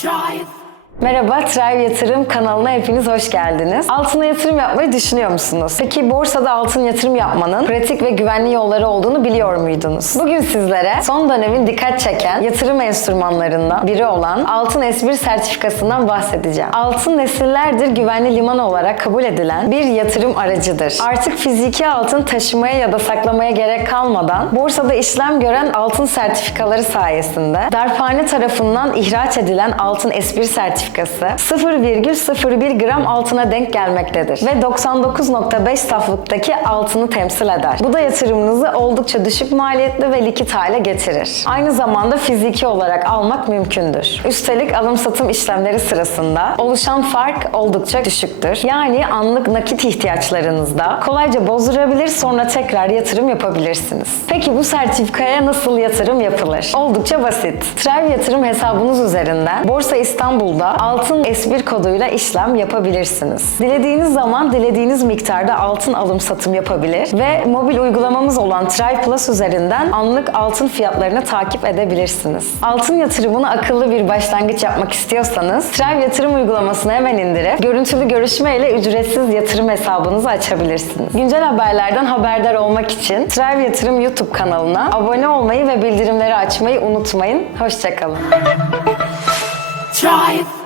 Drive. Merhaba, Tribe Yatırım kanalına hepiniz hoş geldiniz. Altına yatırım yapmayı düşünüyor musunuz? Peki borsada altın yatırım yapmanın pratik ve güvenli yolları olduğunu biliyor muydunuz? Bugün sizlere son dönemin dikkat çeken yatırım enstrümanlarından biri olan Altın S1 sertifikasından bahsedeceğim. Altın nesillerdir güvenli liman olarak kabul edilen bir yatırım aracıdır. Artık fiziki altın taşımaya ya da saklamaya gerek kalmadan borsada işlem gören altın sertifikaları sayesinde darphane tarafından ihraç edilen altın S1 sertifikası 0,01 gram altına denk gelmektedir ve 99.5 saflıktaki altını temsil eder. Bu da yatırımınızı oldukça düşük maliyetli ve likit hale getirir. Aynı zamanda fiziki olarak almak mümkündür. Üstelik alım satım işlemleri sırasında oluşan fark oldukça düşüktür. Yani anlık nakit ihtiyaçlarınızda kolayca bozdurabilir sonra tekrar yatırım yapabilirsiniz. Peki bu sertifikaya nasıl yatırım yapılır? Oldukça basit. Tribe yatırım hesabınız üzerinden Borsa İstanbul'da altın S1 koduyla işlem yapabilirsiniz. Dilediğiniz zaman dilediğiniz miktarda altın alım satım yapabilir ve mobil uygulamamız olan Tribe Plus üzerinden anlık altın fiyatlarını takip edebilirsiniz. Altın yatırımını akıllı bir başlangıç yapmak istiyorsanız Tribe yatırım uygulamasını hemen indirip görüntülü görüşme ile ücretsiz yatırım hesabınızı açabilirsiniz. Güncel haberlerden haberdar olmak için Tribe Yatırım YouTube kanalına abone olmayı ve bildirimleri açmayı unutmayın. Hoşçakalın. Drive.